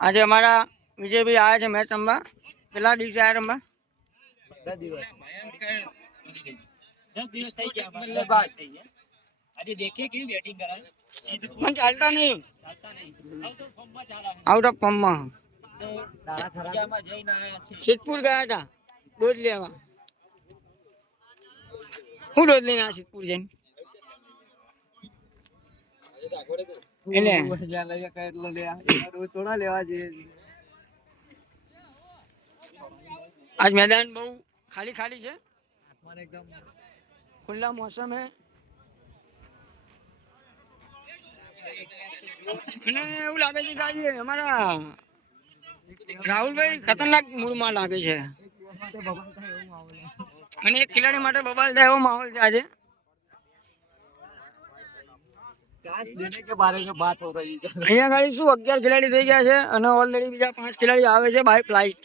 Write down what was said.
આજે અમારા વિજયભાઈ આવ્યા છે મેચ રમવા. કેટલા દિવસે આવ્યા રમવા? 10 દિવસ. 10 દિવસ થઈ ગયા. આજે દેખીએ કેવી બેટિંગ કરાય. પણ ચાલતા નહીં. આઉટ ઓફ ફોર્મમાં. દાડા થરામાં જઈને આયા છે. સિદ્ધપુર ગયા હતા ડોઝ લેવા. હું ડોઝ લઈને આ સિદ્ધપુર જઈને એને આજ મેદાન બહુ ખાલી ખાલી છે. આસમાન એકદમ ખુલ્લા મોસમ હે અને એવું લાગે છે કે આજે અમારા રાહુલભાઈ ખતરનાક મૂડમાં લાગે છે અને એક ખેલાડી માટે બબાલ થાય એવો માહોલ છે આજે. देने के बारे में बात हो रही है. અહીંયા ખાલી શું 11 ખેલાડી થઈ ગયા છે અને ઓલરેડી બીજા 5 ખેલાડી આવે છે બાય ફ્લાઇટ.